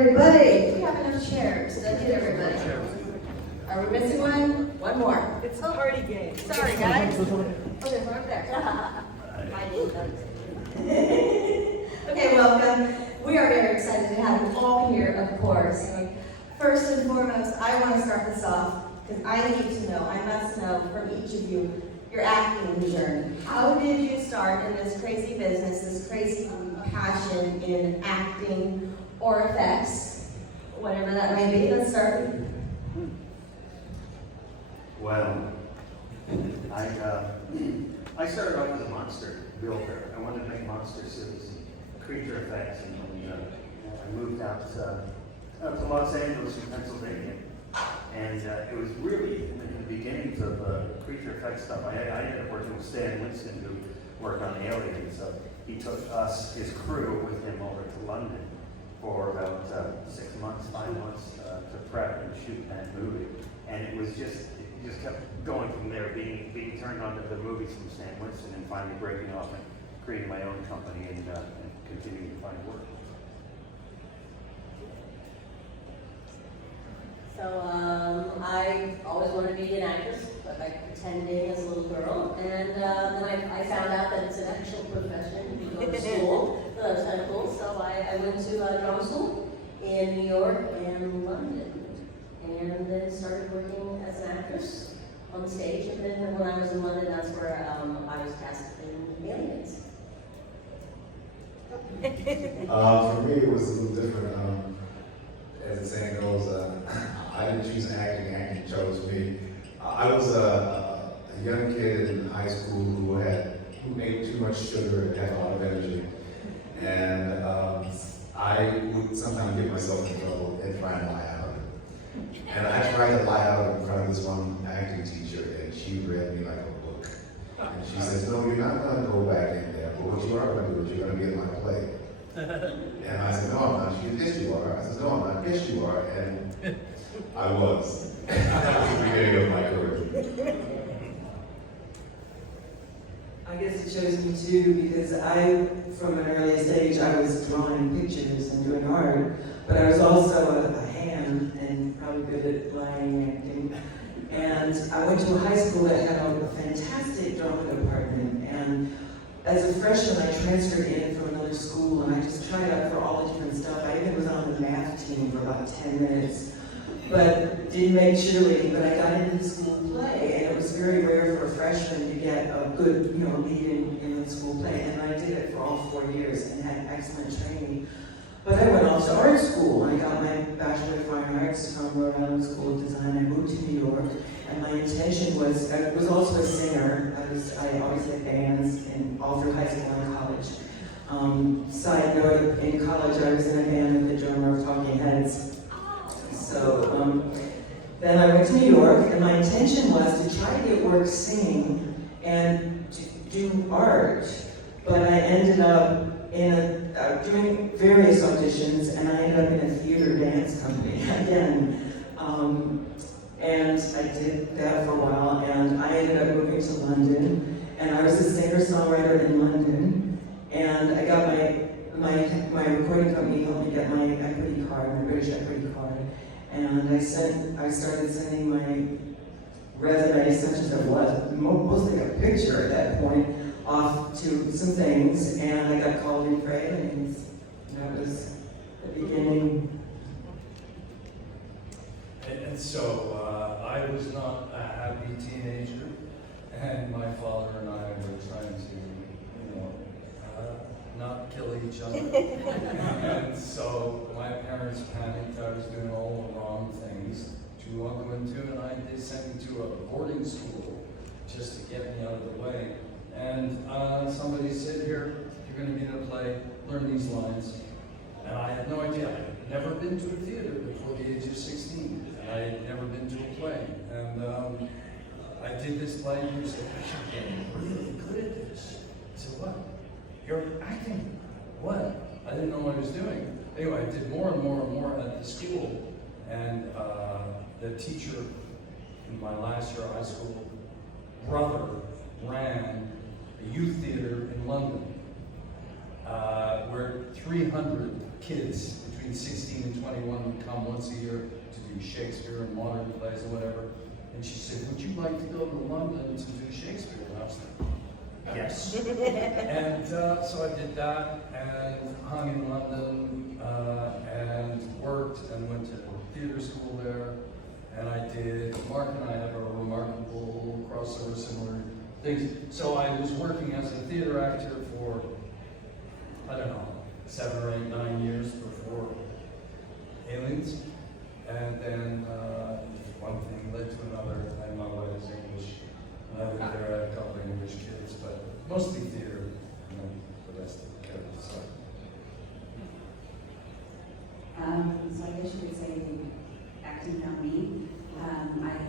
everybody. We have enough chairs. Doesn't it, everybody? Are we missing one? One more. It's a party game. Sorry, guys. Oh, there's one up there. I didn't notice. Okay, welcome. We are very excited to have you all here, of course. And first and foremost, I want to start this off because I need to know, I must know from each of you, your acting journey. How did you start in this crazy business, this crazy passion in acting or effects, whatever that may be? Let's start with you. Well, I started off as a monster builder. I wanted to make monster suits and creature effects, and I moved out to Los Angeles from Pennsylvania. And it was really in the beginnings of creature effects stuff. I ended up working with Stan Winston, who worked on Aliens. So he took us, his crew, with him over to London for about 6 months, 5 months to prep and shoot that movie. And it was just kept going from there, being turned on to the movies from Stan Winston, and finally breaking off and creating my own company and continuing to find work. So I always wanted to be an actress, but like pretending as a little girl. And then I found out that it's an actual profession. You go to school, so that was kind of cool. So I went to drama school in New York and London, and then started working as an actress on stage. And then when I was in London, that's where I was cast in Aliens. For me, it was a little different. As the saying goes, I didn't choose acting, acting chose me. I was a young kid in high school who ate too much sugar and had a lot of energy. And I would sometimes get myself in trouble and try and lie out of it. And I tried to lie out in front of this one acting teacher, and she read me like a book. And she says, no, you're not going to go back in there, but what you are going to do is you're going to be in my play. And I said, no, I'm not. She said, yes, you are. I said, no, I'm not. Yes, you are. And I was. That was the beginning of my career. I guess it shows me too, because from an early stage, I was drawing pictures and doing art, but I was also a hand and probably good at lying and acting. And I went to a high school that had a fantastic drama department, and as a freshman, I transferred in from another school, and I just tried out for all the different stuff. I even was on the math team for about 10 minutes, but didn't make cheerleading, but I got into the school play, and it was very rare for a freshman to get a good, lead in the school play, and I did it for all 4 years and had excellent training. But I went off to art school. I got my Bachelor of Fine Arts from Rhode Island School of Design. I moved to New York, and my intention was, I was also a singer. I always had bands all through high school and college. Side note, in college I was in a band with the drummer of Talking Heads. So then I went to New York, and my intention was to try to get work singing and to do art, but I ended up doing various auditions, and I ended up in a theater dance company again. And I did that for a while, and I ended up moving to London, and I was a singer-songwriter in London, and I got my recording company helped me get my equity card, my British equity card, and I started sending my resume, such as it was, mostly a picture at that point, off to some things, and I got called in for Aliens. That was the beginning. And so I was not a happy teenager, and my father and I were trying to, not kill each other. And so my parents panicked. I was doing all the wrong things to go into, and they sent me to a boarding school just to get me out of the way. And somebody said, here, you're going to be in a play, learn these lines. And I had no idea. I had never been to a theater before the age of 16. I had never been to a play. And I did this play, and you said, I should get really good at this. I said, what? You're acting. What? I didn't know what I was doing. Anyway, I did more and more and more at the school. And the teacher in my last year of high school, brother, ran a youth theater in London, where 300 kids between between 16 and 21 would come once a year to do Shakespeare and modern plays or whatever. And she said, would you like to go to London to do Shakespeare? And I was like, yes. And so I did that and hung in London and worked and went to theater school there. And I did, Mark and I have a remarkable crossover, similar things. So I was working as a theater actor for, I don't know, 7 or 8, 9 years before Aliens. And then one thing led to another, and my wife is English. And I lived there, I had a couple of English kids, but mostly theater, and then the rest of the characters. So. So I guess you could say acting found me. I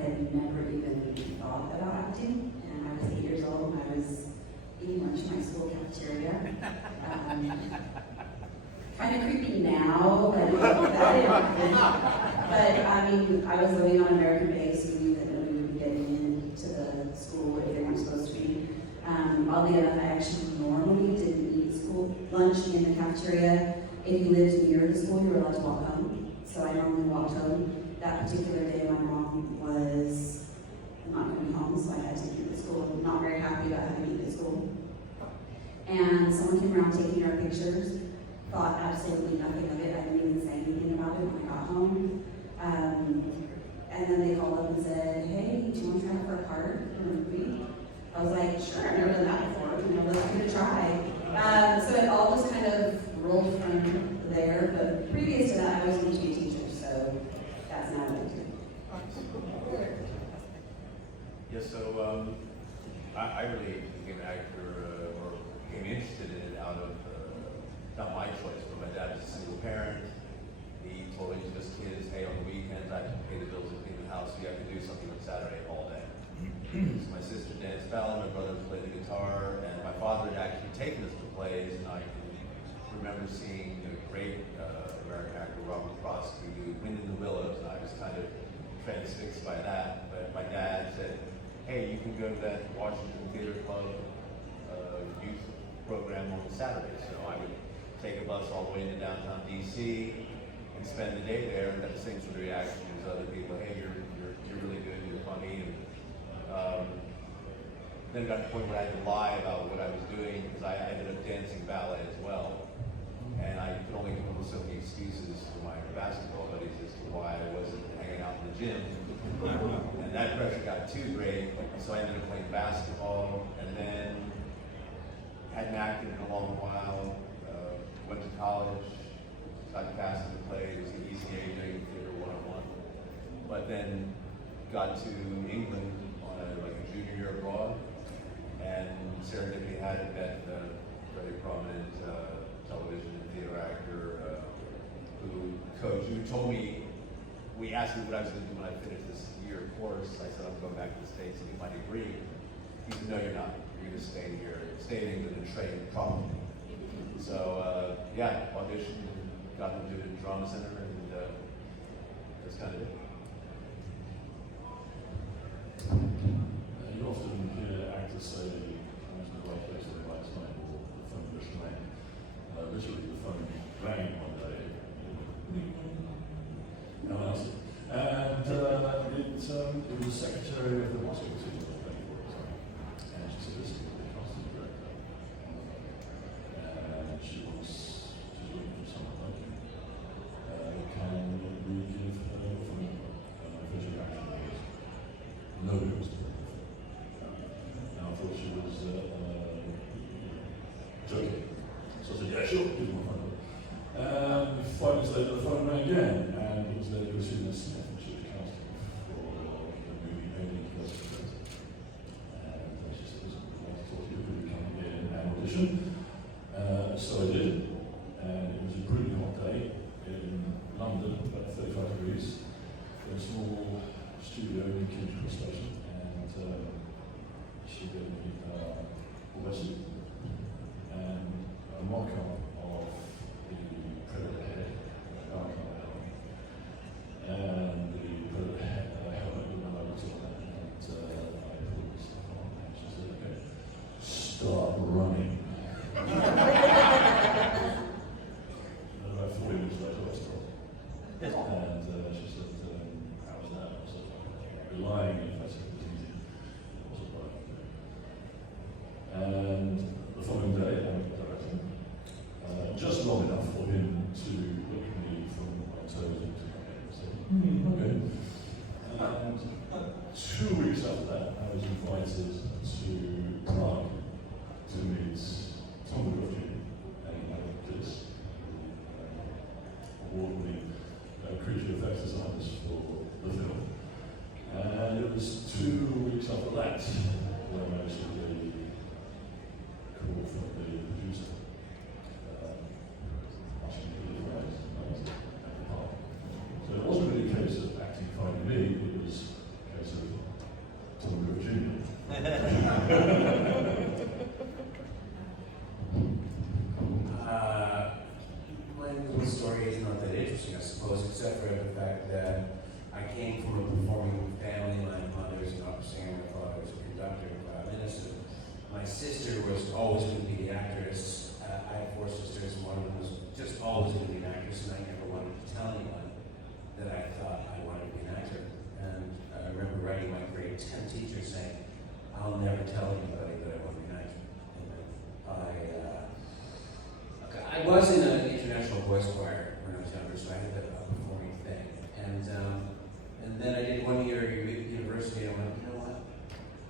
had never even thought about acting, and I was 8 years old, and I was eating lunch in my school cafeteria. Kind of creepy now, but that didn't happen. But I mean, I was living on an American base, so we knew that nobody would be getting into the school if they weren't supposed to be. Oddly enough, I actually normally didn't eat school lunch in the cafeteria. If you lived near the school, you were allowed to walk home. So I normally walked home. That particular day, my mom was not going to be home, so I had to eat at school. Not very happy about having to eat at school. And someone came around taking our pictures. Thought absolutely nothing of it. I didn't even say anything about it when I got home. And then they called up and said, hey, do you want to try out for a part in a movie? I was like, sure, I've never done that before. Let's give it a try. So it all just kind of rolled from there. But previous to that, I was going to be a teacher, so that's not what I do. Yeah, so I really became an actor or became interested in it out of not my choice, but my dad was a single parent. He told each of his kids, hey, on the weekends I have to pay the bills and clean the house, so you have to do something on Saturday all day. So my sister danced ballet, my brother played the guitar, and my father had actually taken us to plays, and I can remember seeing the great American actor Robert Frost do Wind in the Willows, and I was kind of transfixed by that. But my dad said, hey, you can go to that Washington Theater Club youth program on Saturday. So I would take a bus all the way into downtown DC and spend the day there, and have the same sort of reaction as other people. Hey, you're really good, you're funny. And then it got to the point where I had to lie about what I was doing, because I ended up dancing ballet as well. And I could only come up with so many excuses for my basketball buddies as to why I wasn't hanging out in the gym. And that pressure got too great, so I ended up playing basketball, and then hadn't acted in a long while. Went to college, got cast in the play, was the ECA doing theater 101. But then got to England on a junior year abroad, and serendipity had it met a very prominent television and theater actor who told me, we asked me what I was going to do when I finished this year course. I said, I'm going back to the States to get my degree. He said, no, you're not. You're going to stay here, stay in England and train properly. So, yeah, auditioned, got into the drama center, and that's kind of it. You often hear actors say, I'm in the right place at the right time, or the phone just rang. Literally, the phone rang one day. No answer. And it was the secretary of the hospital team that I for it. And she said, listen, the casting director. And she's looking for someone like you. Can we give her a phone number? And my first reaction was, nobody was doing it. And I thought she was joking. So I said, yeah, sure, give me my phone number. 5 minutes later, the phone rang again, and it was Lady Rosina Smith, and she was casting for the movie Alien vs. Predator. And she said, listen, I'd like to talk to you, could you come in and audition? So I did, and it was a really hot day in London, about 35 degrees, in a small studio in King's Cross Station, and she gave me all that suit, and a mock-up of the Predator head, and the Predator helmet with my logos on it, and I pulled this stuff on, and she said, okay, start running. And about 4 minutes later, I stopped. my sister was always going to be the actress. I have 4 sisters, and one of them was just always going to be an actress, and I never wanted to tell anyone that I thought I wanted to be an actor. And I remember writing my grade 10 teacher saying, I'll never tell anybody that I want to be an actor. I was in an international voice choir when I was younger, so I had a performing thing. And then I did 1 year at university, and I went, you know what?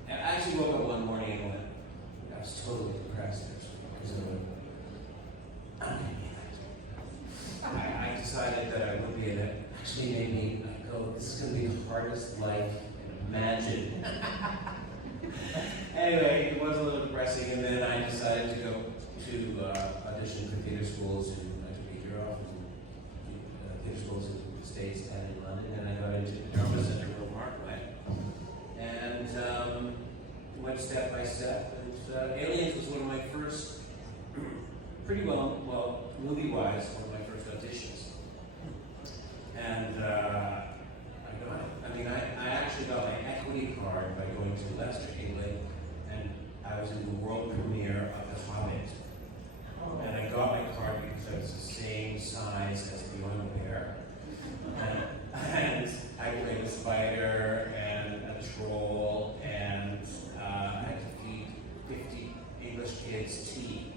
I actually woke up one morning and went, I was totally depressed actually, because I went, I'm going to be an actor. I decided that I would be in it. Actually made me go, this is going to be the hardest life you can imagine. Anyway, it was a little depressing, and then I decided to go to audition for theater schools in Europe, theater schools in the States and in London, and I got into the Drama Center for Parkway, and went step by step. And Aliens was one of my first, pretty well, movie-wise, one of my first auditions. And I got it. I mean, I actually got my equity card by going to Leicester, England, and I was in the world premiere of The Hobbit. And I got my card because I was the same size as the Oil Bear. And I played a spider and a troll, and I had to feed 50 English kids tea.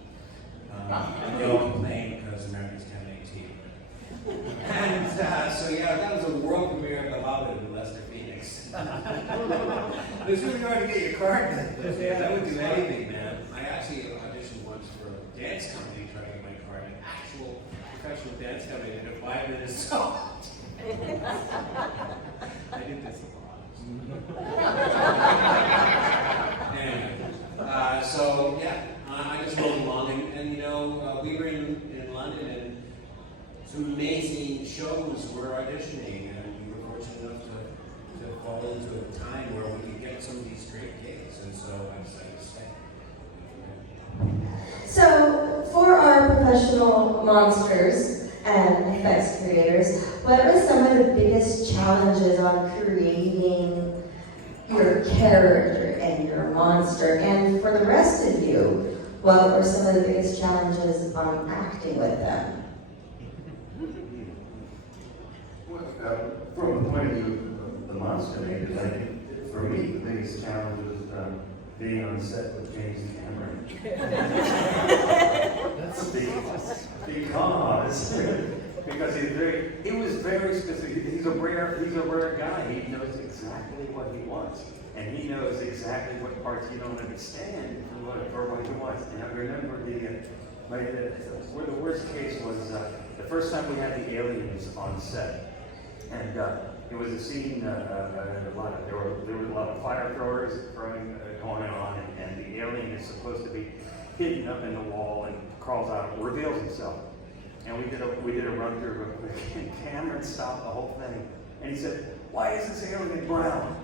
And they all complained because Americans can't make tea. And so yeah, that was a world premiere of The Hobbit in Leicester, Phoenix. It was really hard to get your card then. I would do anything, man. I actually auditioned once for a dance company trying to get my card, an actual professional dance company that did a 5-minute song. I did this a lot. Anyway, so yeah, I just rolled along, and you know, we were in London, and some amazing shows were auditioning, and we were fortunate enough to fall into a time where we could get some of these great gigs, and so I decided to stay. So, for our professional monsters and effects creators, what were some of the biggest challenges on creating your character and your monster? And for the rest of you, what were some of the biggest challenges on acting with them? From the point of view of the monster makers, I think for me the biggest challenge was being on set with James Cameron. That's because he was very specific. He's a rare guy. He knows exactly what he wants, and he knows exactly what parts you don't understand or what he wants. And I remember where the worst case was the first time we had the aliens on set. And it was a scene, there was a lot of fire throwers going on, and the alien is supposed to be hidden up in the wall and crawls out, reveals himself. And we did a run through real quick, and Cameron stopped the whole thing, and he said, "Why is this alien brown?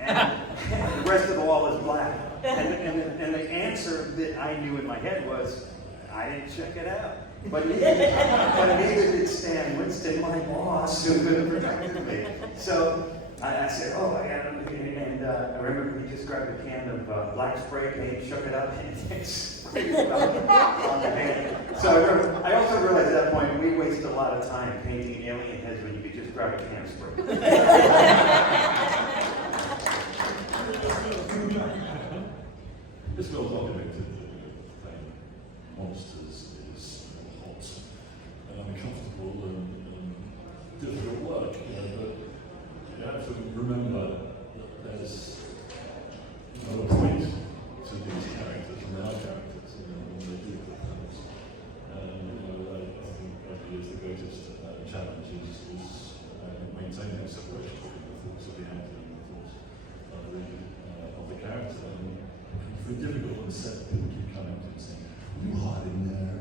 And the rest of the wall is black." And the answer that I knew in my head was, I didn't check it out. But neither did Stan Winston, my boss, who could have protected me. So I said, "Oh, I got it." And I remember he just grabbed a can of black spray paint, shook it up, and sprayed it on the hand. So I also realized at that point we wasted a lot of time painting alien heads when you could just grab a can of spray. It's well documented that playing monsters is hot and uncomfortable and difficult work, but you have to remember that there's a point to these characters and our characters, when they do the films. And I think probably is the greatest challenge is maintaining a separation between the thoughts of the actor and the thoughts of the character. It's difficult on set, people keep coming up to you and saying, "Are you hiding there?"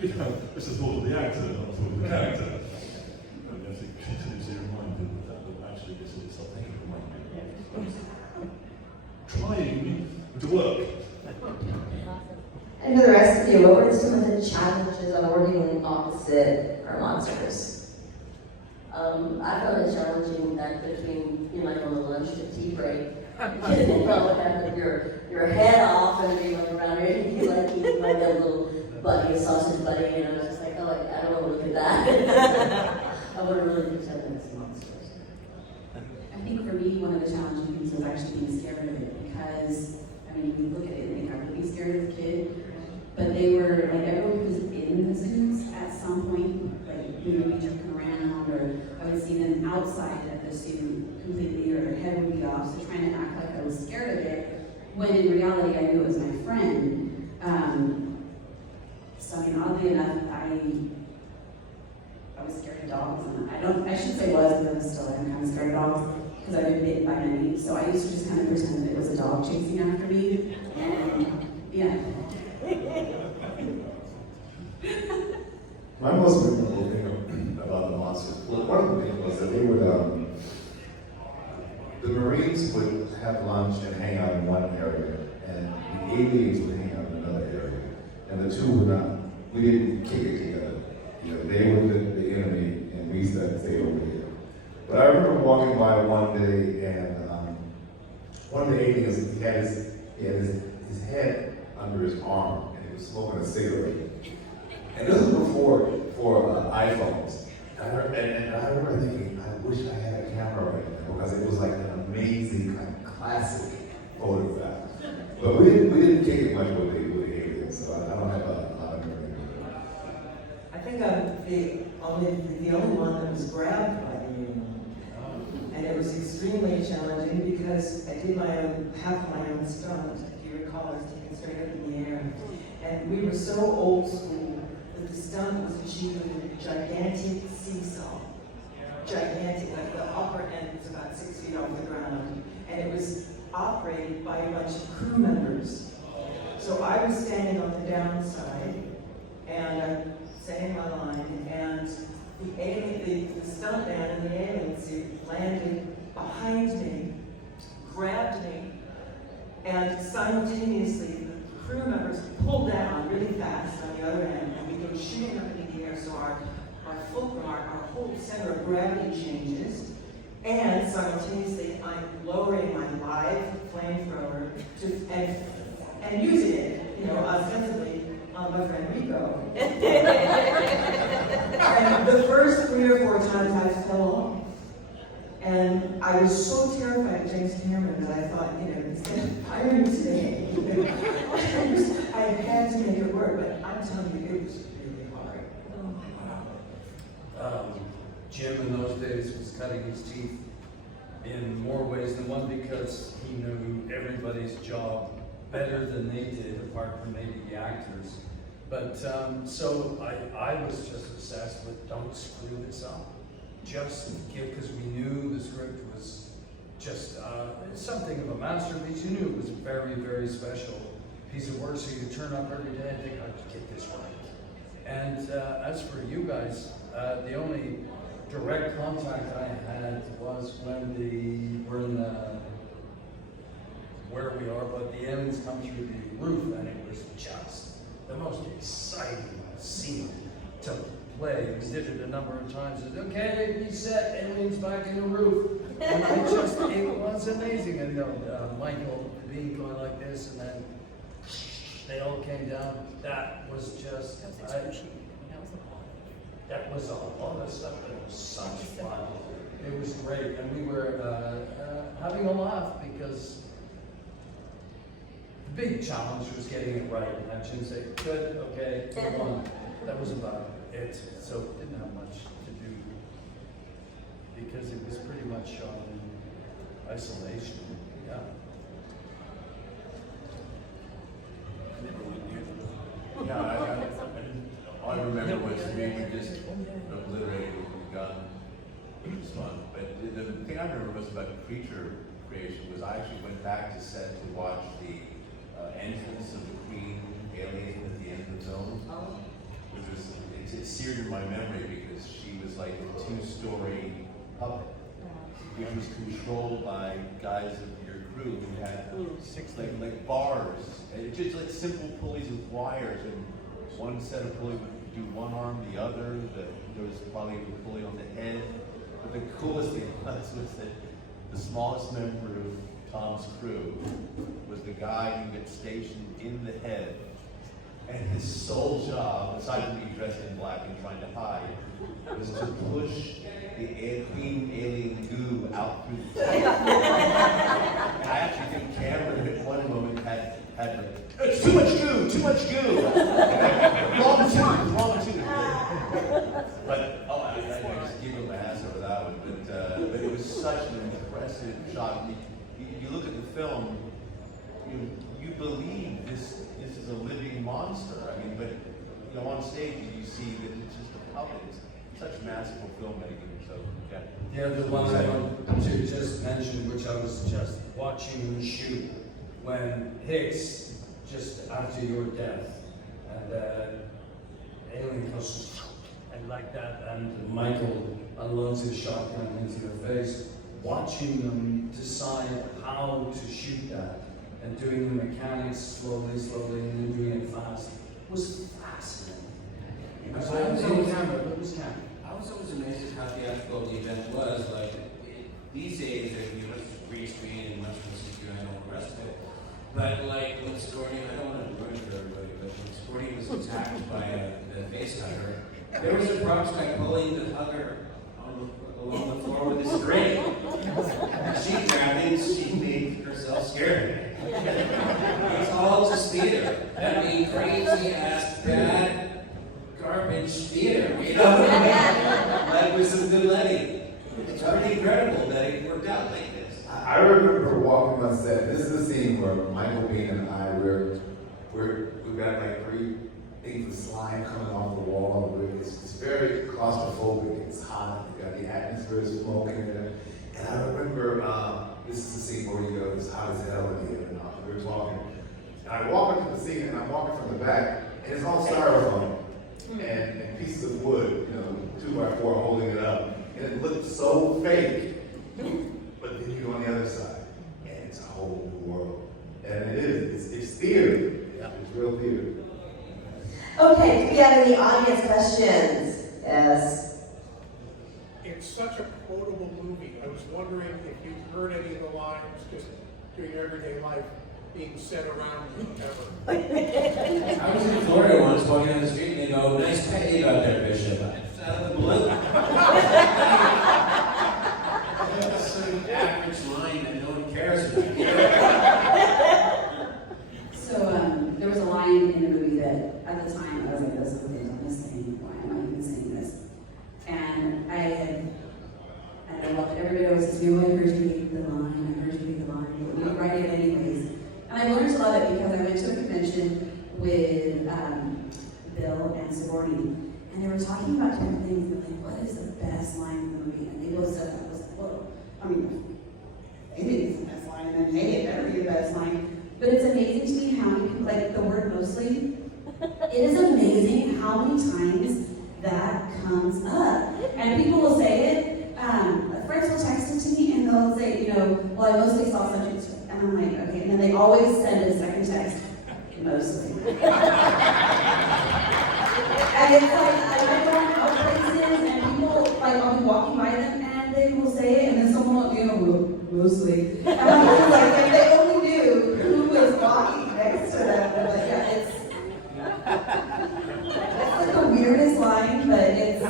You know, it's the thought of the actor, not the thought of the character. And you have to continuously remind people that actually this is something to remind people. Trying to work. And for the rest of you, what were some of the challenges of working opposite our monsters? I found it challenging that between, like on the lunch to tea break, You probably have your head off and be like around here, and you like eating like a little buddy, a sausage buddy, you know, just like, oh, I don't want to look at that. I want to really pretend that it's monsters. I think for me, one of the challenging things was actually being scared of it because, I mean, you look at it and think I would be scared as a kid, but they were, like, everyone who was in the suits at some point, like, we would be joking around, or I would see them outside of the suit completely, or their head would be off, so trying to act like I was scared of it, when in reality I knew it was my friend. So, I mean, oddly enough, I was scared of dogs, and I should say was, but I still am kind of scared of dogs, because I've been bitten by many, so I used to just kind of pretend that it was a dog chasing after me, and, yeah. My most memorable thing about the monsters, well, one of the things was that they would, the Marines would have lunch and hang out in one area, and the aliens would hang out in another area, and the two would not, we didn't kick it together. You know, they were the enemy, and we stayed over here. But I remember walking by one day, and one of the aliens, he had his head under his arm, and he was smoking a cigarette. And this was before iPhones. And I remember thinking, I wish I had a camera right now, because it was like an amazing kind of classic photograph. But we didn't kick it much with the aliens, so I don't have a lot of memory. I think I'm the only one that was grabbed by the union. And it was extremely challenging because I did half of my own stunt. If you recall, I was taken straight up in the air. And we were so old school that the stunt was achieved with a gigantic seesaw. Gigantic, like the upper end was about 6 feet off the ground. And it was operated by a bunch of crew members. So I was standing on the downside, and I'm saying my line, and the stuntman in the alien suit landed behind me, grabbed me, and simultaneously the crew members pulled down really fast on the other end, and we go shooting up into the air, so our fulcrum, our whole center of gravity changes, and simultaneously I'm lowering my live flamethrower and using it, ostensibly on my friend Rico. And the first 3 or 4 times I fell off. And I was so terrified of James Cameron that I thought, he's going to fire me today. I had to make it work, but I'm telling you, it was really hard. Jim in those days was cutting his teeth in more ways than one because he knew everybody's job better than they did, apart from maybe the actors. But so I was just obsessed with don't screw this up. Just give, because we knew the script was just something of a masterpiece. You knew it was a very, very special piece of work, so you turn up every day and think, I have to get this right. And as for you guys, the only direct contact I had was when we're in where we are, but the aliens come through the roof, and it was just the most exciting scene to play. We did it a number of times. It was, okay, reset, aliens back in the roof. And it was amazing. And Michael being going like this, and then they all came down. That was just, that was a lot of stuff. It was such fun. It was great. And we were having a laugh because the big challenge was getting it right. And Jim said, good, okay, come on. That was about it. So it didn't have much to do because it was pretty much shot in isolation. Yeah. Yeah, all I remember was maybe just obliterated with the gun. It was fun. But the thing I remember most about the creature creation was I actually went back to set to watch the entrance of the Queen alien at the end of the film. Which was, it's seared in my memory because she was like a 2-story puppet, which was controlled by guys of your crew who had 6 like bars, and just like simple pulleys with wires, and one set of pulley would do one arm, the other. There was probably a pulley on the head. But the coolest thing was that the smallest member of Tom's crew was the guy who gets stationed in the head. And his sole job, aside from being dressed in black and trying to hide, was to push the clean alien goo out through the tape. And I actually think Cameron at one moment had like, it's too much goo, too much goo. Wrong tooth. But I just gave him my ass over that one. But it was such an impressive shot. You look at the film, you believe this is a living monster. I mean, but on stage you see that it's just a puppet. It's such masterful filmmaking. So yeah. The other one I want to just mention, which I was just watching you shoot, when Hicks, just after your death, and alien comes and like that, and Michael unloads his shotgun into your face, watching them decide how to shoot that, and doing the mechanics slowly, and then doing it fast, was fascinating. I was always amazed at how theatrical the event was. Like, these days, there'd be much green screen and much more and all the rest of it. But like when Sigourney, I don't want to ruin it for everybody, but when Sigourney was attacked by a face hugger, there was a props guy pulling the hugger along the floor with his string. She grabbed it, she made herself scared. It's all just theater. I mean, crazy ass, bad, garbage theater, like with some good lighting. It's pretty incredible that it worked out like this. I remember walking on set. This is the scene where Michael Biehn and I we've got like 3 things of slime coming off the wall. It's very claustrophobic. It's hot. You got the atmosphere is smoking in it. And I remember this is the scene where you go, it's hot as hell in here. And we were talking. And I walk into the scene and I'm walking from the back, and it's all styrofoam and pieces of wood, 2x4 holding it up. And it looked so fake. But then you go on the other side, and it's a whole new world. And it is. It's theater. Yeah. It's real theater. Okay, do we have any audience questions? Yes. It's such a quotable movie. I was wondering if you've heard any of the lines just during your everyday life being said around you ever. I was in Florida once walking down the street and they go, nice pay out there, Bishop. It's out of the blue. That's sort of average line that no one cares about. So there was a line in a movie that at the time I was like, this is the dumbest thing. Why am I even saying this? And I loved it. Everybody always says, I heard you read the line, but we write it anyways. And I learned to love it because I went to a convention with Bill and Sigourney, and they were talking about different things. They're like, what is the best line in the movie? And they both said that. I was like, whoa. I mean, maybe it's the best line, and then hey, it better be the best line. But it's amazing to me how many people, like the word mostly, it is amazing how many times that comes up. And people will say it, friends will text it to me and they'll say, well, I mostly saw such and such. And I'm like, okay. And then they always send a second text, mostly. And it's like, I don't know places and people, like, I'll be walking by them and they will say it and then someone will, mostly. And I'm just like, if they only knew who was walking next to them, they're like, yeah, it's like the weirdest line, but it's,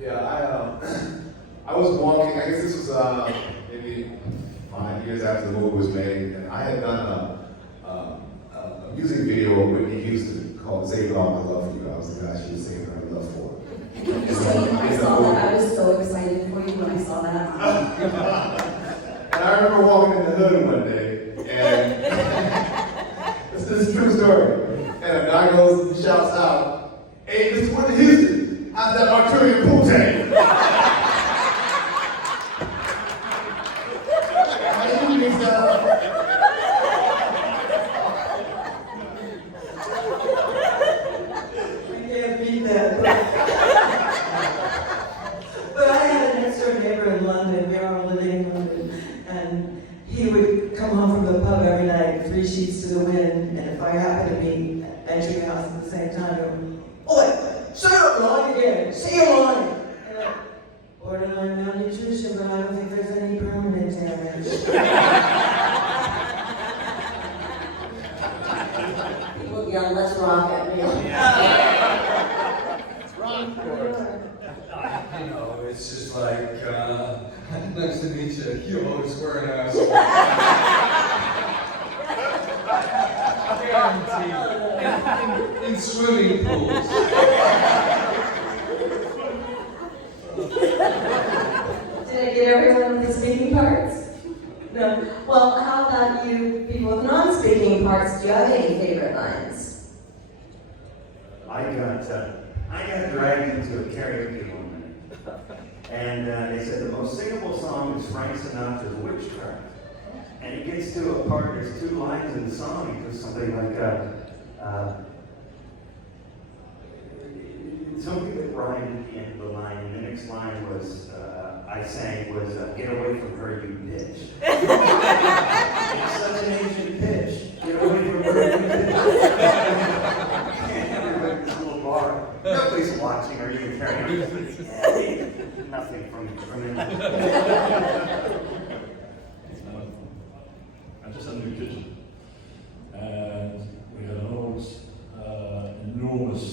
Yeah, I was walking, I guess this was maybe 5 years after the movie was made, and I had done a music video of Whitney Houston called Save It All My Love For You. I was the guy she was singing her love for. I saw that. I was so excited for you when I saw that. And I remember walking in the hood one day, and this is a true story. And a guy goes and shouts out, "Hey, Mr. Whitney Houston, how's that arterial poutine?" I didn't think so. I can't beat that. But I had an next door neighbor in London. We were all living in London. And he would come home from the pub every night, 3 sheets to the wind. And if I happened to be entering the house at the same time, I would, "Oi, say your line again. Say your line." And borderline malnutrition. condition, but I don't think there's any permanent damage. People yell, let's rock at me. You know, it's just like, nice to meet you, you always wear an ass. Guaranteed. In swimming pools. Did I get everyone with the speaking parts? No. Well, how about you people with non-speaking parts? Do you have any favorite lines? I got dragged into a karaoke one minute, and they said the most singable song is Frank Sinatra's Witchcraft. And it gets to a part, there's 2 lines in the song, it goes something like, something that rhymed at the end of the line, and the next line was, I sang was, get away from her, you bitch. It's such an ancient pitch. Get away from her, you bitch. Everybody in this little bar, nobody's watching or even caring. Nothing from it. I just had a new kitchen, and we had an old, enormous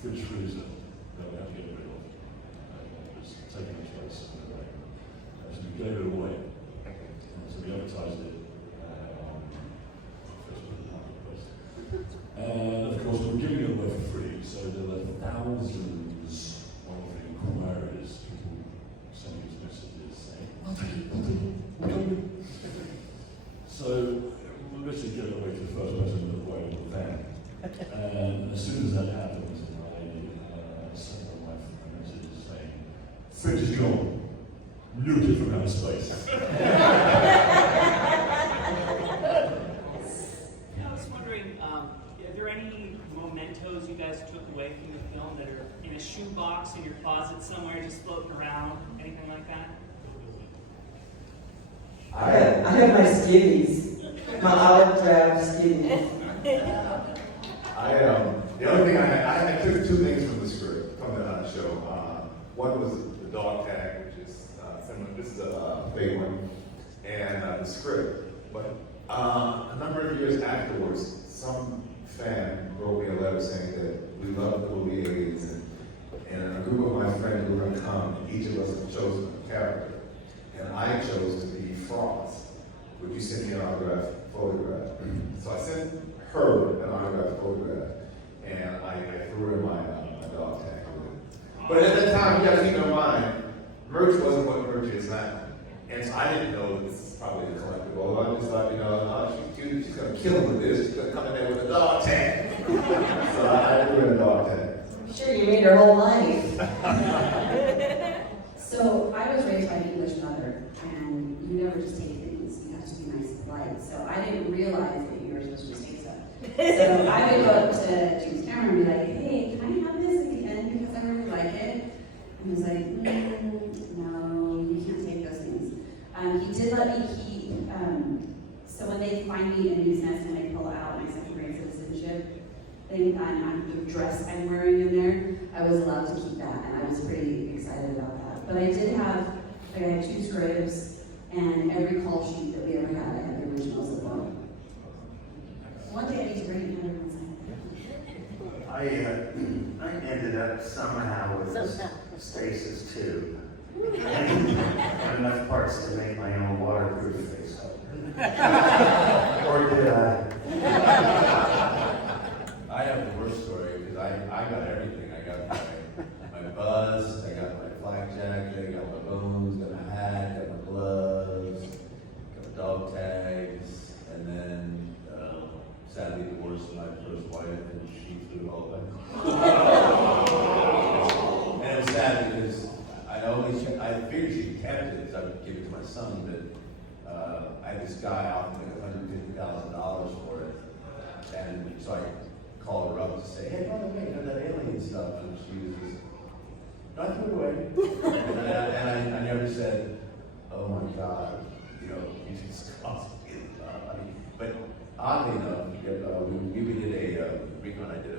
fridge freezer that we had to get rid of. It was taking up space. So we gave it away. So we advertised it. And of course, we were giving it away for free, so there were thousands of inquiries, people sending us messages saying, I'll take it. So we literally gave it away to the first person in the way with the van. And as soon as that happened, I sent my wife a message saying, fridge is gone. Nuke it from outer space. I was wondering, are there any mementos you guys took away from the film that are in a shoebox in your closet somewhere, just floating around, anything like that? I have my skivvies, my olive drab skivvies. The only thing I took 2 things from the script, from the show. One was the dog tag, which is similar. This is a big one, and the script. But a number of years afterwards, some fan wrote me a letter saying that we love the movie Aliens, and a group of my friends were going to come, and each of us had chosen a character, and I chose to be Frost. Would you send me an autographed photograph? So I sent her an autographed photograph, and I threw her my dog tag. But at that time, you got to keep in mind, merch wasn't what merch is now. And so I didn't know this is probably a collectible. I just thought, she's going to kill him with this. She's going to come in there with a dog tag. So I threw her a dog tag. Sure, you made her whole life. So I was raised by an English mother, and you never just take things. You have to be nice and polite. So I didn't realize that you were supposed to just take stuff. So I would go up to James Cameron and be like, hey, can I have this at the end because I really like it? And he was like, no, you can't take those things. He did let me keep, so when they find me in a news nest and I pull out my second grade citizenship thing, the dress I'm wearing in there, I was allowed to keep that, and I was pretty excited about that. But I did have, I had 2 scripts, and every call sheet that we ever had, I had the originals of them. One day I need to bring it to everyone's I ended up somehow with Stasis 2. And enough parts to make my own waterproof face up. Or did I? I have the worst story because I got everything. I got my buzz, I got my flak jacket, I got my bones, got my hat, got my gloves, got my dog tags, and then sadly divorced my first wife and she threw it all away. And it was sad because I figured she kept it, so I would give it to my son, but I had this guy offered me $150,000 for it, and so I called her up to say, hey, by the way, that alien stuff, and she was just, no, I threw it away. and I never said, oh my God, you just cost me the money. But oddly enough, we did Rico and I did a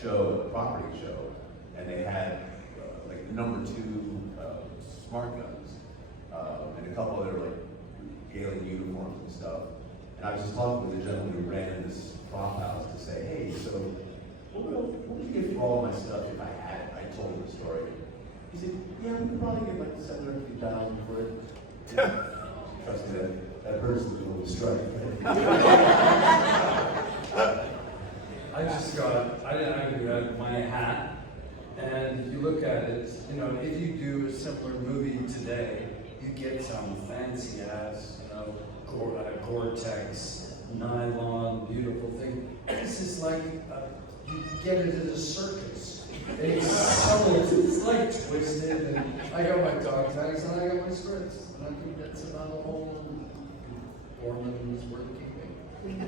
show, a property show, and they had like number 2 smart guns. and a couple other like Gaelic uniforms and stuff. And I was just talking with a gentleman who ran in this prop house to say, hey, so what would you give for all my stuff if I told him the story? He said, yeah, we could probably get like $750,000 for it. Trust me, that hurts a little strike. I just got, I got my hat, and you look at it, you know, if you do a similar movie today, you get some fancy ass, you know, Gore-Tex, nylon, beautiful thing. This is like, you get it at a circus. It's like twisted, and I got my dog tags, and I got my scripts, and I think that's about all Borman was worth keeping.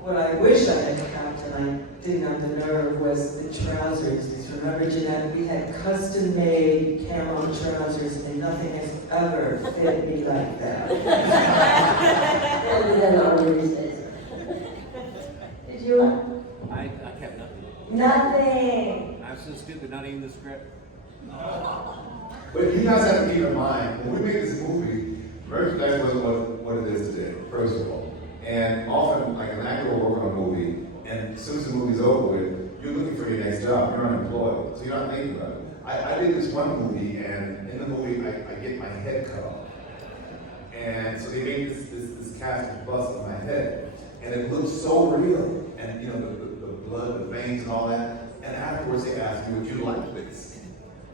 What I wish I had kept and I didn't have the nerve was the trousers. Because remember, Jeanette, we had custom-made camo trousers and nothing has ever fit me like that. Did you? I kept nothing. Nothing. I was so stupid, not even the script. But you guys have to keep in mind, when we made this movie, merchandise wasn't what it is today, first of all. And often, like an actor will work on a movie, and as soon as the movie's over with, you're looking for your next job. You're unemployed, so you're not thinking about it. I did this one movie, and in the movie, I get my head cut off. And so they made this cast of bust on my head, and it looked so real. And you know, the blood, the veins, and all that. And afterwards, they asked me, "Would you like this?"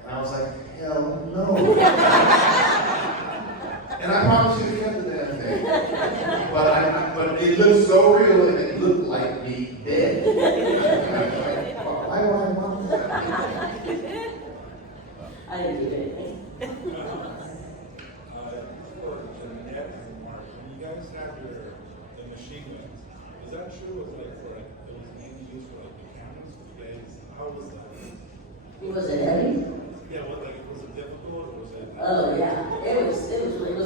And I was like, "Hell no." And I probably should have kept the damn thing. But it looked so real and it looked like me dead. Why do I want that? I didn't do anything. For Jeanette and Mark, when you guys have the machine guns, is that true? Was it was mainly used for like the cameras? How was that? Was it heavy? Yeah, was it difficult or was it? Oh yeah, it was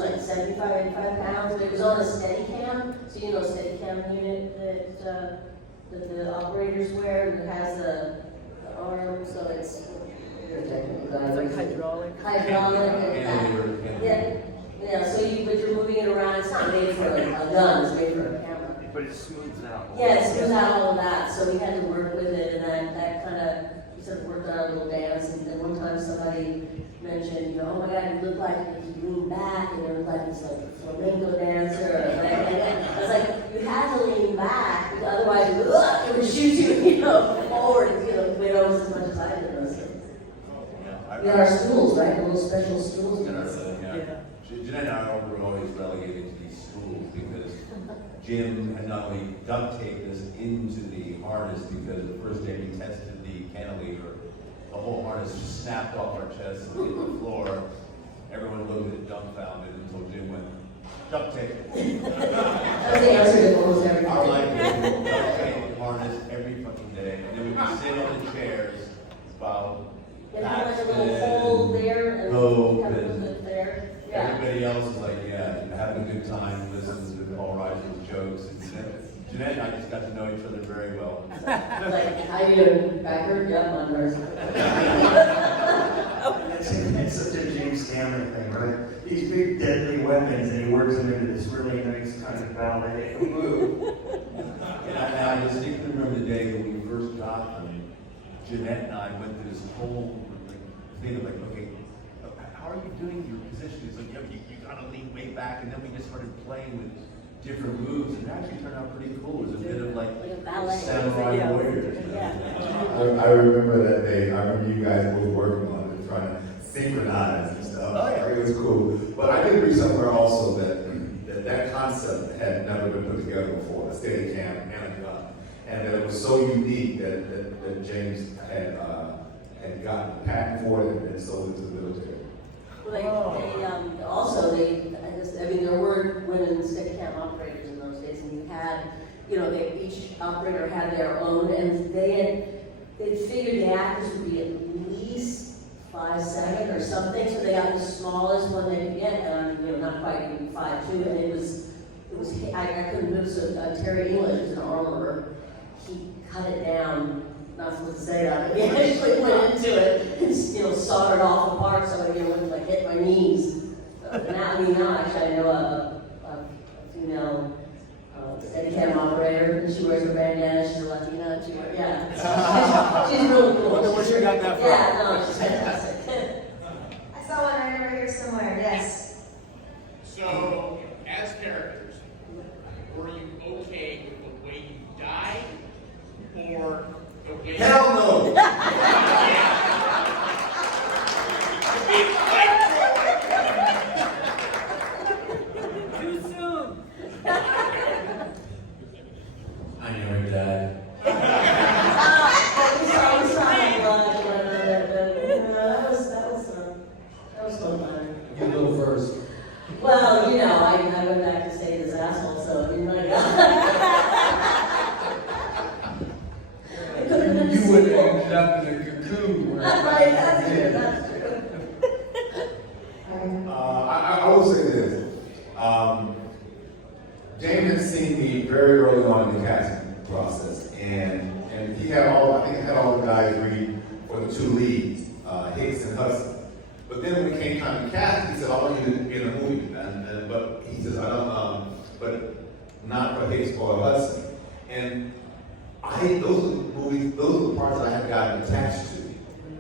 like 75, 85 pounds. But it was on a Steadicam, so you know Steadicam unit that the operators wear, and it has the arm, so it's like hydraulic. Yeah. So but you're moving it around. It's not made for a gun. It's made for a camera. But it smooths out. Yeah, it smooths out all of that. So we had to work with it, and that kind of. We sort of worked on a little dance, and then one time somebody mentioned, you know, oh my God, you look like if you lean back, and you look like it's like a flamenco dancer. I was like, you had to lean back, because otherwise it would shoot you, forward, went over as much as I did. We had our stools, right? The little special stools. Jeanette and I were always relegated to these stools because Jim had not only duct taped us into the harness because the first day we tested the cantilever, the whole harness just snapped off our chests and hit the floor. Everyone looked at it dumbfounded until Jim went, duct tape. That was the answer to almost everything. Our life was duct tape harness every fucking day. And then we would sit on the chairs while It had like a little hole there, and Hope have a and- little bit there. Yeah. everybody else is like, yeah, having a good time, listening to Paul Reiser's jokes. And Jeanette and I just got to know each other very well. Like, how you doing? Backward? Yep, on first. It's such a James Cameron thing, right? These big deadly weapons, and he works them into this really nice kind of ballet move. And I distinctly remember the day when we first got them. Jeanette and I went through this whole thing of like, okay, how are you doing your position? It's like, you gotta lean way back, and then we just started playing with different moves, and it actually turned out pretty cool. It was a bit of like a ballet. samurai warriors. I remember that day. I remember you guys both working on it, trying to synchronize and stuff. Oh, yeah. It was cool. But I did read somewhere also that concept had never been put together before, a Steadicam and a gun. And that it was so unique that James had gotten a patent for it and sold it to the military. Well, I mean, there were women Steadicam operators in those days, and you had, each operator had their own, and they'd figured the actors would be at least 5'7" or something, so they got the smallest one they could get, and not quite even 5'2", and it was I couldn't move, so Terry English was an armorer. He cut it down not supposed to say that, but he actually went into it and, soldered off the parts so I wouldn't like hit my knees. So now actually I know a female Steadicam operator, and she wears her bandana, she's a Latina, she's really cool. I wonder where she got that from. Yeah, no, she's fantastic. I saw one right over here somewhere, yes. So, as characters, were you okay with the way you died, or the way Hell no! Too soon. I never died. That was fun. You go first. Well, I went back to say this asshole, so I mean, like, it could have been You would have ended up in a cocoon. Right, that's true, that's true. I will say this. James had seen me very early on in the casting process, and he had I think he had all the guys read for the two leads, Hicks and Hudson. But then when it came time to cast, he said, I want you to be in a movie. But he says, I don't, but not for Hicks or Hudson. And those are the movies, those are the parts that I have gotten attached to.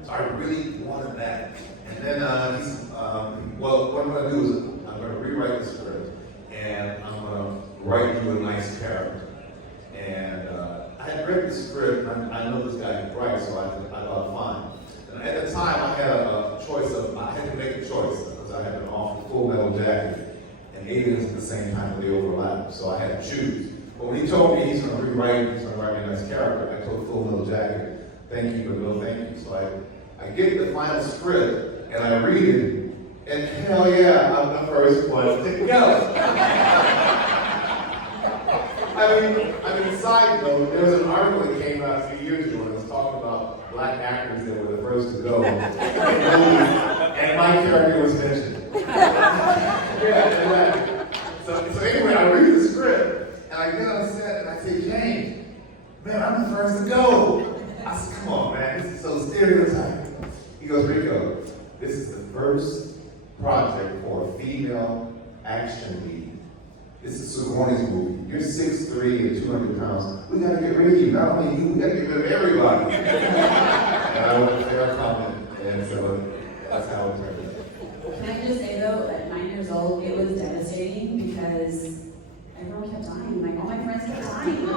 So I really wanted that. And then well, what I'm going to do is I'm going to rewrite the script, and I'm going to write you a nice character. And I had read the script, and I know this guy can write, so I thought, fine. And at the time, I had a choice I had to make a choice, because I had been offered Full Metal Jacket and Aliens at the same time, but they overlapped, so I had to choose. But when he told me he's going to write me a nice character, I told Full Metal Jacket, thank you, but no thank you. So I get the final script, and I read it, and hell yeah, I'm the first one to go. I mean, side note, there was an article that came out a few years ago, and it was talking about black actors that were the first to go, and my character was mentioned. Yeah. So anyway, I read the script, and I get on set, and I say, James, man, I'm the first to go. I said, come on, man, this is so stereotyping. He goes, Rico, this is the first project for a female action lead. This is Sigourney's movie. You're 6'3" and 200 pounds. We gotta get rid of you. Not only you, we gotta get rid of everybody. And I went to fair comment, and so that's how it turned out. Can I just say though, at 9 years old, it was devastating because everyone kept dying. Like all my friends kept dying,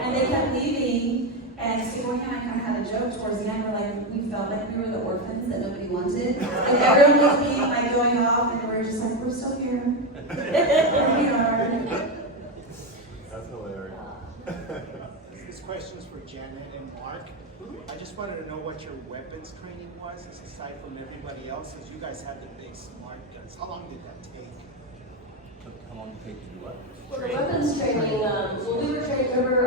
and they kept leaving. And Sigourney and I kind of had a joke towards the end. We're like, we felt like we were the orphans that nobody wanted. Like everyone was being like going off, and we were just like, we're still here. Here we are. That's hilarious. This question's for Janet and Mark. I just wanted to know what your weapons training was, aside from everybody else's. You guys had the big smart guns. How long did that take? How long did it take to do what? Well, the weapons training, we were trained, remember,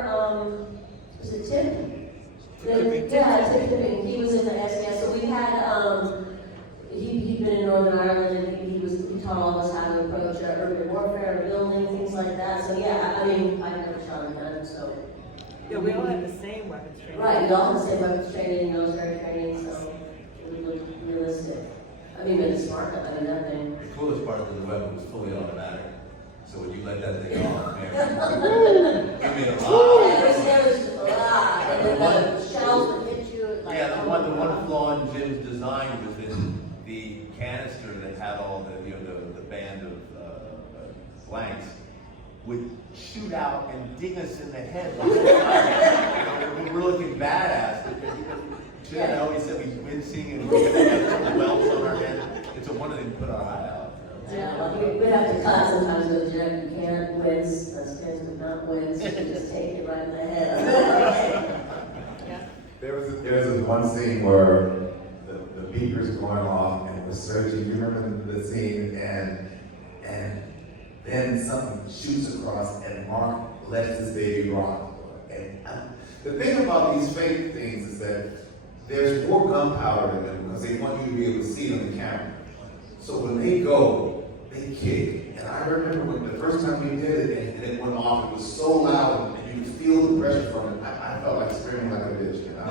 was it Tim? Yeah, Tim Tipping. He was in the SAS. So we had, he'd been in Northern Ireland, and he taught all of us how to approach urban warfare, building, things like that. So yeah, I mean, I've never shot a gun, so. Yeah, we all had the same weapons training. Right, we all had the same weapons training, military training, so it looked realistic. I mean, it's smart, I mean, that thing. The coolest part of the weapon was fully automatic. So when you let that thing off, man, it made a lot. There was a lot, and then the shells would hit you. Like, Yeah, the one flaw in Jim's design was that the canister that had all the band of blanks would shoot out and ding us in the head. Like, we're looking badass. Jim always said we've been seeing and we have welts on our head. It's a wonder they put our eye out. Yeah, well, we'd have to cut sometimes with Jim. You can't wince, upstairs would not wince. You just take it right in the head. There's this one scene where the beaker's going off and we're searching. You remember the scene, and then something shoots across and Mark lets his baby rock. And the thing about these fake things is that there's more gunpowder in them because they want you to be able to see on the camera. So when they go, they kick. And I remember when the first time we did it and it went off, it was so loud and you could feel the pressure from it. I felt like screaming like a bitch, you know?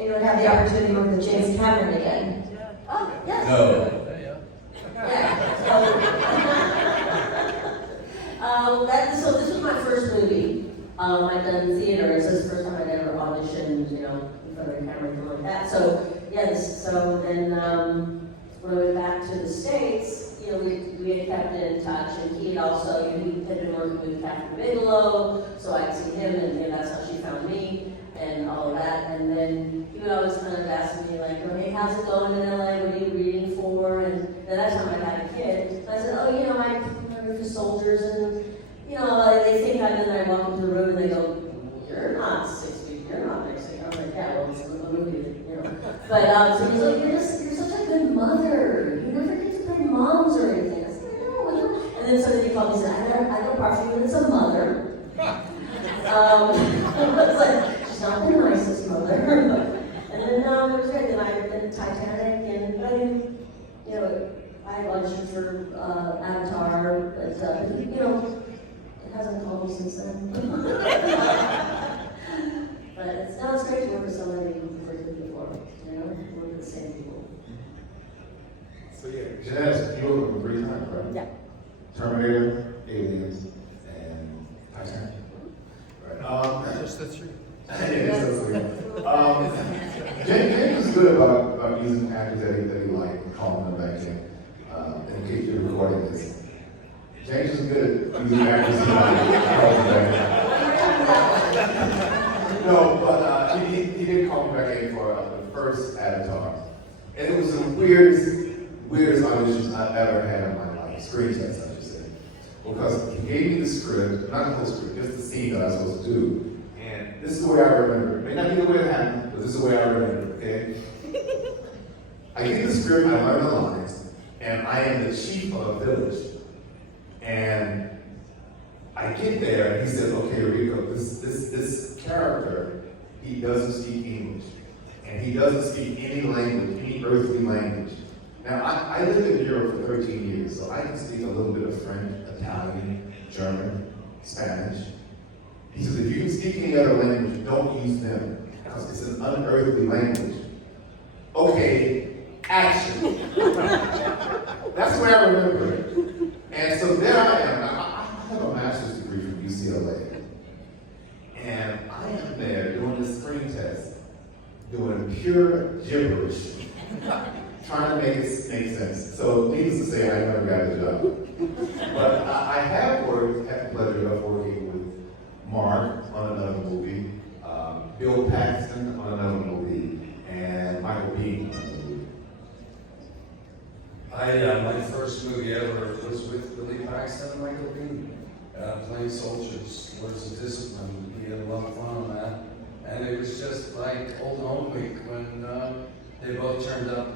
And you'll have the opportunity to work with James Cameron again. Oh, yes. No. So this was my first movie. I'd done theater, and so it's the first time I'd ever auditioned, you know, in front of a camera and like that. So, yes, so then when I went back to the States, you know, we had kept in touch, and he had also, you know, he had been working with Catherine Bigelow, so I'd seen him, and you know, that's how she found me, and all of that. And then he would always kind of ask me, like, oh, hey, how's it going in LA? What are you reading for? And then that time I had a kid. And I said, oh, you know, I read for soldiers, and, you know, they think I'm in there, I walk into the room, and they go, you're not 6 feet, you're not 6 feet. I was like, yeah, well, it's a movie, you know. But, so he's like, you're such a good mother. You never get to play moms or anything. I said, I know. And then somebody called me and said, I know partially as a mother. I was like, she's not the nicest mother. And then it was great. Then I did Titanic, and I, you know, I auditioned for Avatar, but you know, it hasn't called me since then. But it's great to work with somebody who's worked with before, you know, work with the same people. So yeah, Jeanette, you worked with 3 times, right? Yeah. Terminator, Aliens, and Titanic. Right. Just the 3. James is good about using actors that he like, calling them back in case you're recording this. James is good at using actors he like, calling them back in. No, but he did call me back in for the first Avatar. And it was the weirdest auditions I've ever had in my life. Screen test, I should say. Because he gave me the script, not the whole script, just the scene that I was supposed to do. And this is the way I remember it. It may not be the way it happened, but this is the way I remember it, okay? I get the script, I learn the lines, and I am the chief of a village. And I get there, and he says, okay, Rico, this character, he doesn't speak English. And he doesn't speak any language, any earthly language. Now, I lived in Europe for 13 years, so I can speak a little bit of French, Italian, German, Spanish. He says, if you can speak any other language, don't use them, because it's an unearthly language. Okay, action. That's the way I remember it. And so there I am. I have a master's degree from UCLA. And I am there doing this screen test, doing pure gibberish, trying to make it make sense. So needless to say, I never got the job. But I have had the pleasure of working with Mark on another movie, Bill Paxton on another movie, and Michael Biehn on another movie. My first movie ever was with Billy Paxton and Michael Biehn, playing soldiers. Words of Discipline. We had a lot of fun on that. And it was just like Old Home Week when they both turned up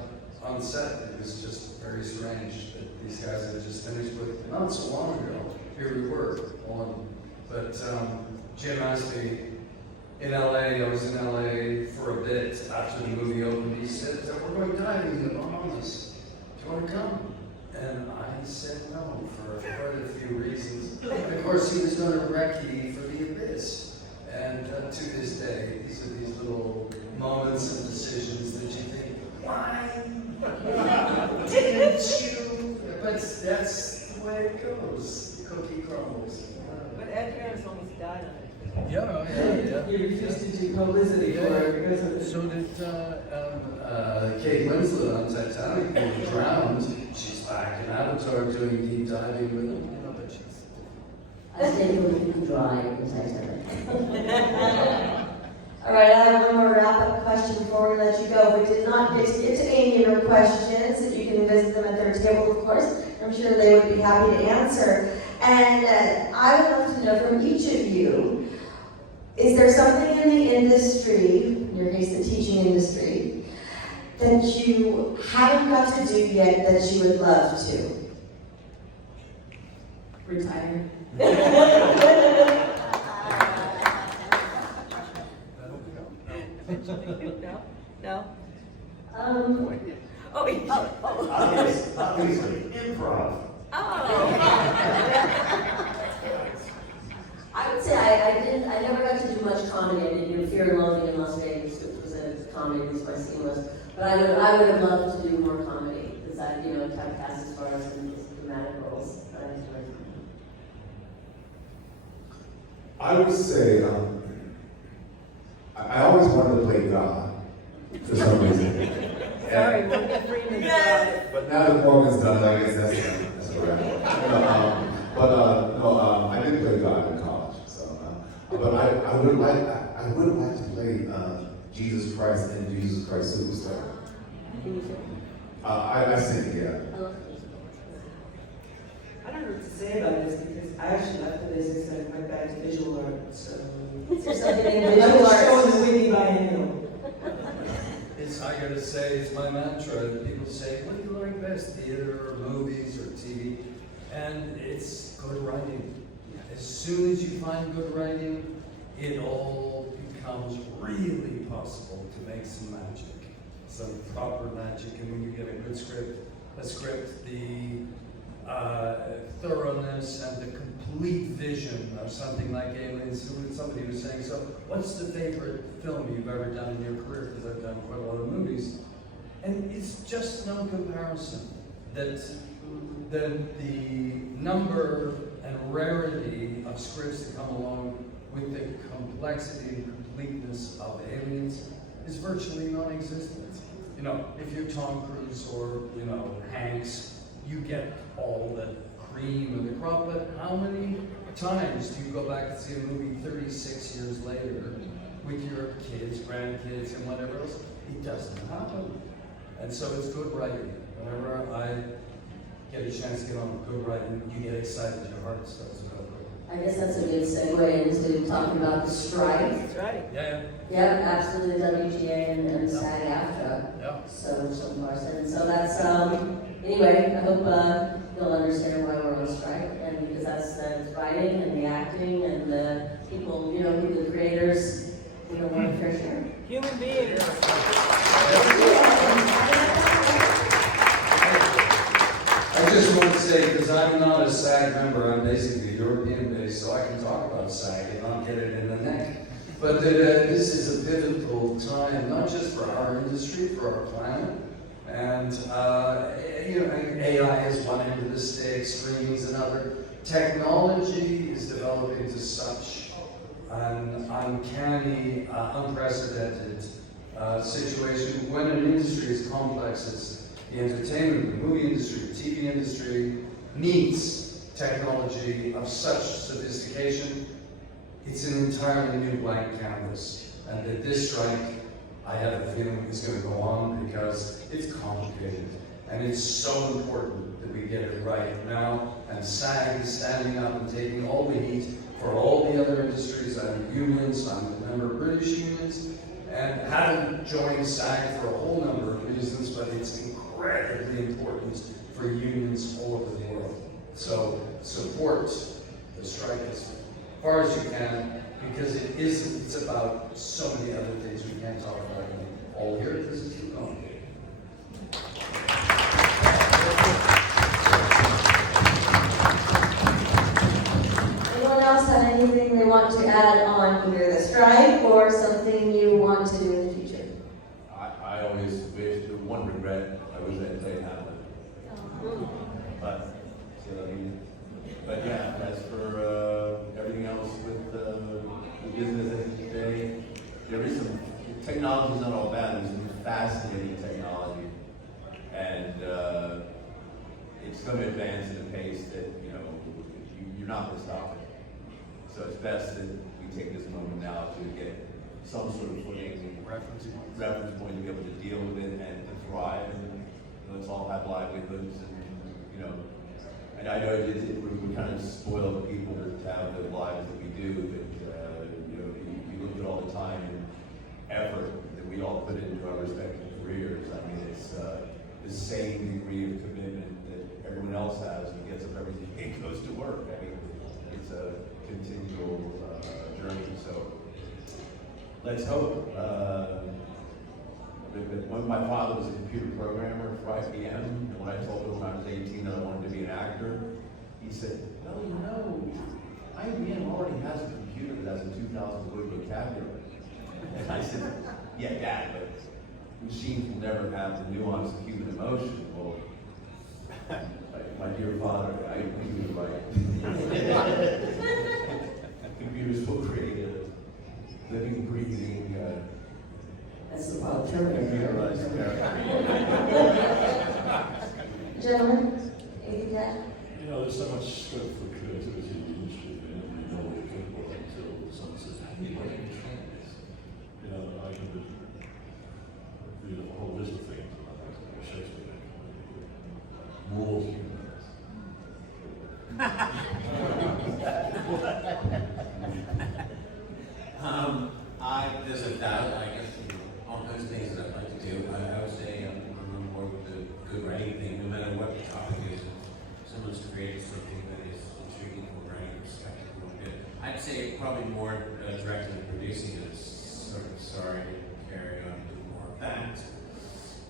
on set. It was just very strange that these guys had just finished with, not so long ago. Here we were, on. But Jim asked me in LA, I was in LA for a bit after the movie opened. He said, we're going diving in the Bahamas. Do you want to come? And I said no for quite a few reasons. And of course, he was going to recce for The Abyss. And to this day, these are these little moments and decisions that you think, why didn't you? But that's the way it goes. The cookie crumbles. But Ed Harris almost died on it. Yeah. You refused to do publicity for it because of it. So did Kate Winslet on Titanic, who drowned. She's back in Avatar doing deep diving with him. You know, but she's. I stayed with you dry in Titanic. All right, I have one more wrap-up question before we let you go. We did not get to Amy your questions, and you can visit them at their table, of course. I'm sure they would be happy to answer. And I would love to know from each of you, is there something in the industry, in your case the teaching industry, that you haven't got to do yet that you would love to? Retire. No? Obviously, improv. I would say I never got to do much comedy. I did do Fear and Loathing in Las Vegas, which was a comedy comedy because my scene was. But I would have loved to do more comedy because I, typecast as far as in dramatic roles. But I enjoyed it. I would say, I always wanted to play God for some reason. Sorry, Morgan Freeman. Yes. But now that Morgan's done, I guess that's a wrap. No, I didn't play God in college. So, but I would like to play Jesus Christ in Jesus Christ Superstar. I sing, yeah. I don't know what to say about this because I actually left the business and went back to visual art. So Is there something in I visual was arts? showing the Whitney Biennial. I gotta say, it's my mantra. People say, what do you like best, theater or movies or TV? And it's good writing. As soon as you find good writing, it all becomes really possible to make some magic, some proper magic. And when you get a good script, the thoroughness and the complete vision of something like Aliens. Somebody was saying, so what's the favorite film you've ever done in your career? Because I've done quite a lot of movies. And it's just no comparison that the number and rarity of scripts that come along with the complexity and completeness of Aliens is virtually non-existent. If you're Tom Cruise or, Hanks, you get all the cream of the crop, but how many times do you go back and see a movie 36 years later with your kids, grandkids, and whatever else? It doesn't happen. And so it's good writing. Whenever I get a chance to get on with good writing, you get excited, your heart starts to go. I guess that's a good segue into talking about the strike. That's right. Yeah. Yeah, absolutely, WGA and SAG-AFTRA. Yeah. So far, and so that's, anyway, I hope you'll understand why we're on strike, and because that's the writing and the acting and the people, who the creators, want a fair share. Human beings. I just want to say, because I'm not a SAG member, I'm basically European-based, so I can talk about SAG and not get it in the neck. But this is a pivotal time, not just for our industry, for our planet. And AI is one end of the stick, streaming is another. Technology is developing to such an uncanny, unprecedented situation when an industry as complex as the entertainment, the movie industry, the TV industry needs technology of such sophistication. It's an entirely new blank canvas, and that this strike, I have a feeling, is going to go on because it's complicated, and it's so important that we get it right now. And SAG is standing up and taking all the heat for all the other industries. I'm unions, I'm a member of British unions, and haven't joined SAG for a whole number of reasons, but it's incredibly important for unions all over the world. So support the strike as far as you can, because it's about so many other things we can't talk about all here because it's too complicated. Anyone else have anything they want to add on either the strike or something you want to do in the future? I always wish, one regret, I wish I had played Hamlet. But yeah, as for everything else with the business as of today, there is some, technology is not all bad, there's some fascinating technology. And it's going to advance at a pace that, you're not going to stop it. So it's best that we take this moment now to get some sort of footing, reference point to be able to deal with it and to thrive, and let's all have livelihoods, and and I know we're kind of spoiled people to have the lives that we do, but you look at all the time and effort that we all put into our respective careers. I mean, it's the same degree of commitment that everyone else has and gets up every day and goes to work. I mean, it's a continual journey. So let's hope. When my father was a computer programmer for IBM, and when I told him when I was 18 that I wanted to be an actor, he said, well, IBM already has a computer that has a 2,000 word vocabulary. And I said, yeah, Dad, but machines will never have the nuance of human emotion. Well, my dear father, I think he was right. Computers will create a living, breathing, That's the wild turkey. computerized character. Gentlemen, anything to add? You know, there's so much scope for creativity in the industry, and you know what you're capable of until someone says, how do you train this? You know, I can read a whole list of things, like Shakespeare, more human. There's a doubt, I guess, all kinds of things that I'd like to do. I would say I'm on board with the good writing thing, no matter what the topic is. If someone's created something that is intriguing from a writing perspective, I'd say probably more directing and producing is sort of sorry to carry on and do more of that.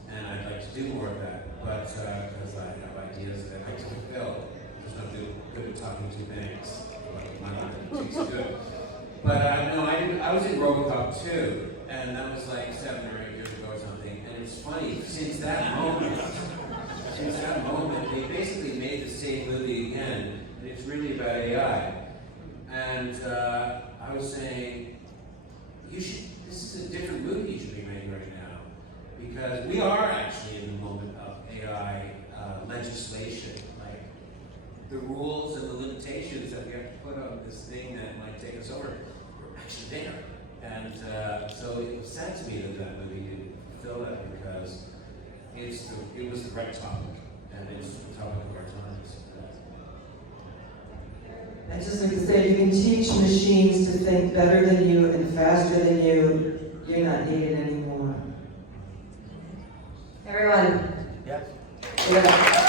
And I'd like to do more of that, but because I have ideas that I'd like to fulfill. Just not good at talking to banks. My life is good. But no, I was in RoboCop 2, and that was like 7 or 8 years ago or something. And it's funny, since that moment, they basically made the same movie again, and it's really about AI. And I was saying, this is a different movie you should be making right now, because we are actually in the moment of AI legislation. Like the rules and the limitations that we have to put on this thing that might take us over. Actually there. And so it was sad to me that movie didn't fulfill that, because it was the right topic, and it's the topic of our times. I just like to say, if you can teach machines to think better than you and faster than you, you're not needed anymore. Everyone. Yes. Yeah.